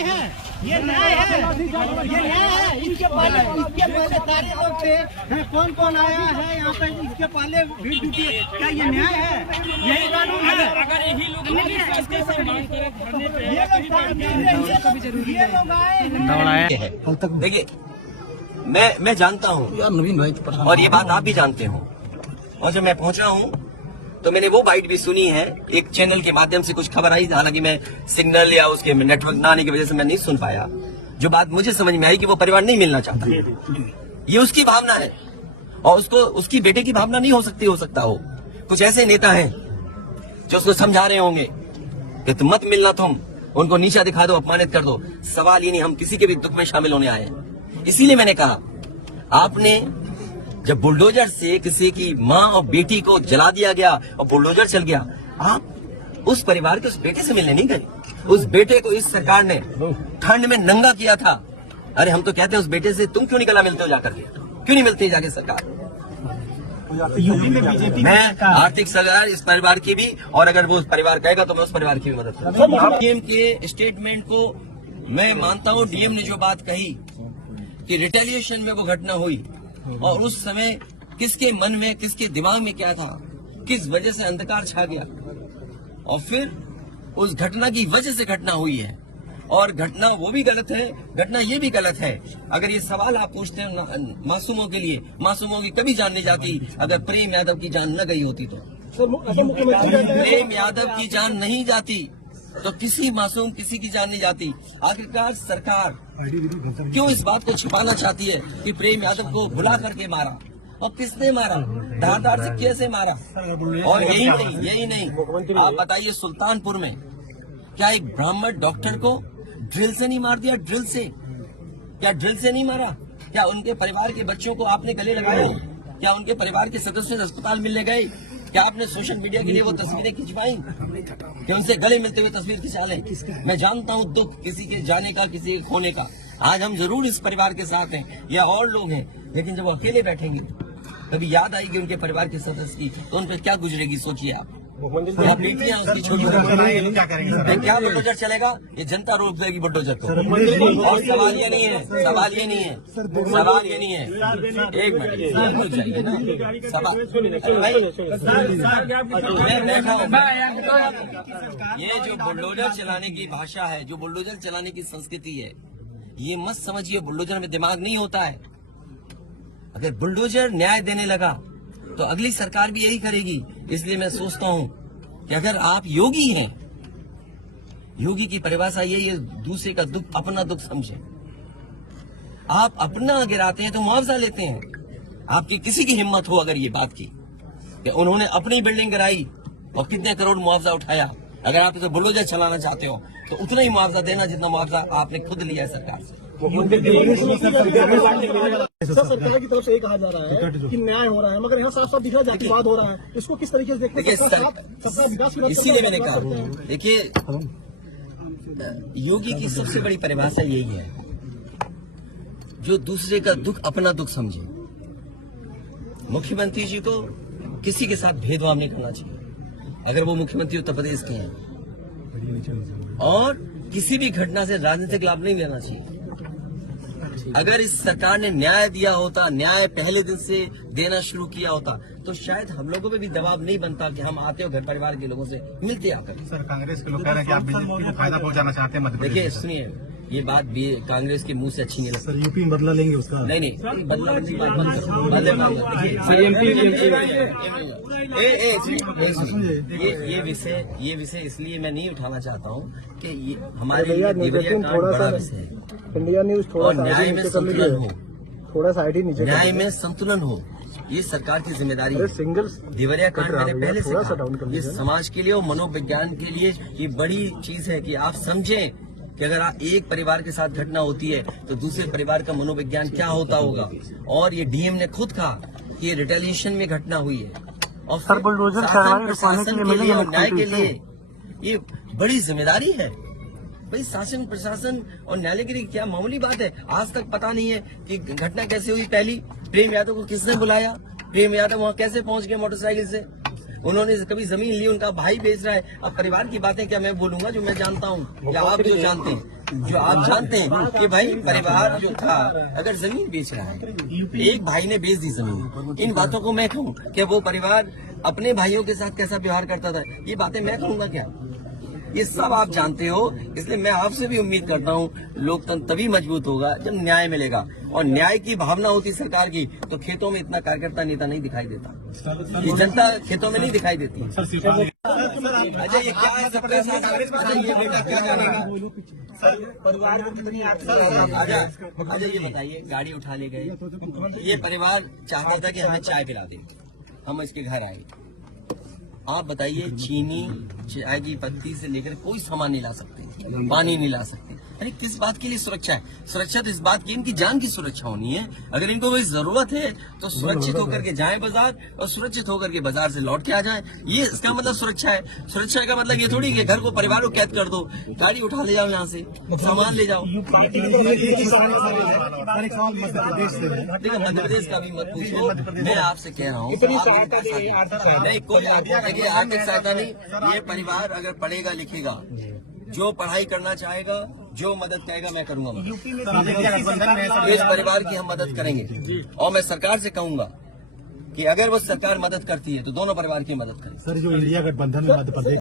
न्याय है, ये न्याय है, ये न्याय है। इसके पहले सारे लोग थे, कौन कौन आया है यहाँ पे, इसके पहले भीड़ जुटी है, क्या ये न्याय है? यही कानून है। अगर यही लोग आए, देखिए मैं जानता हूँ नवीन भाई और ये बात आप भी जानते हो, और जब मैं पहुंचा हूँ तो मैंने वो बाइट भी सुनी है, एक चैनल के माध्यम से कुछ खबर आई, हालांकि मैं सिग्नल या उसके नेटवर्क ना आने की वजह से मैं नहीं सुन पाया। जो बात मुझे समझ में आई कि वो परिवार नहीं मिलना चाहता, ये उसकी भावना है और उसकी बेटे की भावना नहीं हो सकता हो। कुछ ऐसे नेता हैं जो उसको समझा रहे होंगे कि तुम मत मिलना, तुम उनको नीचा दिखा दो, अपमानित कर दो। सवाल ये नहीं, हम किसी के भी दुख में शामिल होने आए हैं। इसीलिए मैंने कहा, आपने जब बुलडोजर से किसी की माँ और बेटी को जला दिया गया और बुलडोजर चल गया, आप उस परिवार के उस बेटे से मिलने नहीं गए। उस बेटे को इस सरकार ने ठंड में नंगा किया था। अरे हम तो कहते हैं उस बेटे से तुम क्यों निकला मिलते हो जाकर के, क्यों नहीं मिलते जाके सरकार? मैं आर्थिक सहायता इस परिवार की भी, और अगर वो उस परिवार कहेगा तो मैं उस परिवार की भी मदद करूंगा। डीएम के स्टेटमेंट को मैं मानता हूँ। डीएम ने जो बात कही कि रिटेलिएशन में वो घटना हुई, और उस समय किसके मन में, किसके दिमाग में क्या था, किस वजह से अंधकार छा गया, और फिर उस घटना की वजह से घटना हुई है। और घटना वो भी गलत है, घटना ये भी गलत है। अगर ये सवाल आप पूछते हैं मासूमों के लिए, मासूमों की कभी जान नहीं जाती। अगर प्रेम यादव की जान न गई होती तो, प्रेम यादव की जान नहीं जाती तो किसी मासूम किसी की जान नहीं जाती। आखिरकार सरकार क्यों इस बात को छिपाना चाहती है कि प्रेम यादव को बुला करके मारा, और किसने मारा, धारदार से कैसे मारा? और यही नहीं, आप बताइए सुल्तानपुर में क्या एक ब्राह्मण डॉक्टर को ड्रिल से नहीं मार दिया? ड्रिल से, क्या ड्रिल से नहीं मारा? क्या उनके परिवार के बच्चों को आपने गले लगाए? क्या उनके परिवार के सदस्य अस्पताल मिलने गए? क्या आपने सोशल मीडिया के लिए वो तस्वीरें खिंचवाई कि उनसे गले मिलते हुए तस्वीर खिंचा लें? मैं जानता हूँ दुख किसी के जाने का, किसी के खोने का। आज हम जरूर इस परिवार के साथ हैं या और लोग हैं, लेकिन जब वो अकेले बैठेंगे कभी याद आएगी उनके परिवार के सदस्य की, तो उन पर क्या गुजरेगी सोचिए आप। बेटियां उसकी छोटी क्या बुलडोजर चलेगा? ये जनता रोक देगी बुलडोजर को। और सवाल ये नहीं है, सवाल ये नहीं है, सवाल ये नहीं है। एक मिनट रुक जाइए ना, मैं बैठा हूँ। ये जो बुलडोजर चलाने की भाषा है, जो बुलडोजर चलाने की संस्कृति है, ये मत समझिए बुलडोजर में दिमाग नहीं होता है। अगर बुलडोजर न्याय देने लगा तो अगली सरकार भी यही करेगी। इसलिए मैं सोचता हूं कि अगर आप योगी हैं, योगी की परिभाषा यही है, दूसरे का दुख अपना दुख समझे। आप अपना गिराते हैं तो मुआवजा लेते हैं। आपकी किसी की हिम्मत हो अगर ये बात की कि उन्होंने अपनी बिल्डिंग गिराई और कितने करोड़ मुआवजा उठाया, अगर आप इसे बुलडोजर चलाना चाहते हो तो उतना ही मुआवजा देना जितना मुआवजा आपने खुद लिया है सरकार से। सरकार की तरफ से ये कहा जा रहा है कि न्याय हो रहा है, मगर यहाँ साफ साफ दिख रहा है जातिवाद हो रहा है। इसको किस तरीके से देखते हैं? इसीलिए मैंने कहा, देखिए योगी की सबसे बड़ी परिभाषा यही है, जो दूसरे का दुख अपना दुख समझे। मुख्यमंत्री जी को किसी के साथ भेदभाव नहीं करना चाहिए अगर वो मुख्यमंत्री उत्तर प्रदेश के हैं, और किसी भी घटना से राजनीतिक लाभ नहीं लेना चाहिए। अगर इस सरकार ने न्याय दिया होता, न्याय पहले दिन से देना शुरू किया होता, तो शायद हम लोगों पे भी दबाव नहीं बनता कि हम आते हो घर परिवार के लोगों से मिलते आकर। सर, कांग्रेस के लोग कह रहे हैं कि आप बीजेपी को फायदा पहुंचाना चाहते हैं मध्य प्रदेश। देखिए सुनिए, ये बात भी कांग्रेस के मुंह से अच्छी नहीं लगती। सर यूपी में बदला लेंगे उसका? नहीं, बदला ये विषय इसलिए मैं नहीं उठाना चाहता हूँ कि ये हमारे बड़ा विषय है। इंडिया न्यूज थोड़ा न्याय में संतुलन हो, थोड़ा सा आईडी नीचे, न्याय में संतुलन हो, ये सरकार की जिम्मेदारी है। सिंगल देवरिया कांड मैंने पहले से कहा, ये समाज के लिए और मनोविज्ञान के लिए ये बड़ी चीज है कि आप समझें कि अगर आप एक परिवार के साथ घटना होती है तो दूसरे परिवार का मनोविज्ञान क्या होता होगा। और ये डीएम ने खुद कहा कि ये रिटेलिएशन में घटना हुई है, और प्रशासन के लिए और न्याय के लिए ये बड़ी जिम्मेदारी है। भाई शासन प्रशासन और न्यायालय के लिए क्या मामूली बात है? आज तक पता नहीं है कि घटना कैसे हुई। पहली, प्रेम यादव को किसने बुलाया, प्रेम यादव वहाँ कैसे पहुंच गए मोटरसाइकिल से, उन्होंने कभी जमीन ली, उनका भाई बेच रहा है। अब परिवार की बातें क्या मैं बोलूंगा जो मैं जानता हूँ या आप जो जानते हैं, जो आप जानते हैं कि भाई परिवार जो था अगर जमीन बेच रहा है, एक भाई ने बेच दी जमीन, इन बातों को मैं कहूँ कि वो परिवार अपने भाइयों के साथ कैसा व्यवहार करता था, ये बातें मैं कहूँगा क्या? ये सब आप जानते हो। इसलिए मैं आपसे भी उम्मीद करता हूँ लोकतंत्र तभी मजबूत होगा जब न्याय मिलेगा, और न्याय की भावना होती सरकार की तो खेतों में इतना कार्यकर्ता नेता नहीं दिखाई देता, ये जनता खेतों में नहीं दिखाई देती। अजय ये क्या है सबके साथ? अजय ये बेटा क्या जानेगा? अजय ये बताइए, गाड़ी उठा ले गए, ये परिवार चाहता था कि हमें चाय पिला दे, हम इसके घर आए। आप बताइए, चीनी चाय की पत्ती से लेकर कोई सामान नहीं ला सकते, पानी नहीं ला सकते। अरे किस बात के लिए सुरक्षा है? सुरक्षा तो इस बात की इनकी जान की सुरक्षा होनी है। अगर इनको कोई जरूरत है तो सुरक्षित होकर के जाएं बाजार, और सुरक्षित होकर के बाजार से लौट के आ जाएं। ये इसका मतलब सुरक्षा है। सुरक्षा का मतलब ये थोड़ी कि घर को, परिवार को कैद कर दो, गाड़ी उठा ले जाओ, यहाँ से सामान ले जाओ। देखिए मध्य प्रदेश का भी मत पूछो, मैं आपसे कह रहा हूँ नहीं, कोई देखिए आर्थिक सहायता नहीं। ये परिवार अगर पढ़ेगा लिखेगा, जो पढ़ाई करना चाहेगा, जो मदद कहेगा मैं करूंगा मदद। इस परिवार की हम मदद करेंगे, और मैं सरकार से कहूंगा कि अगर वो सरकार मदद करती है तो दोनों परिवार की मदद करें। सर, जो इंडिया गठबंधन में मध्य प्रदेश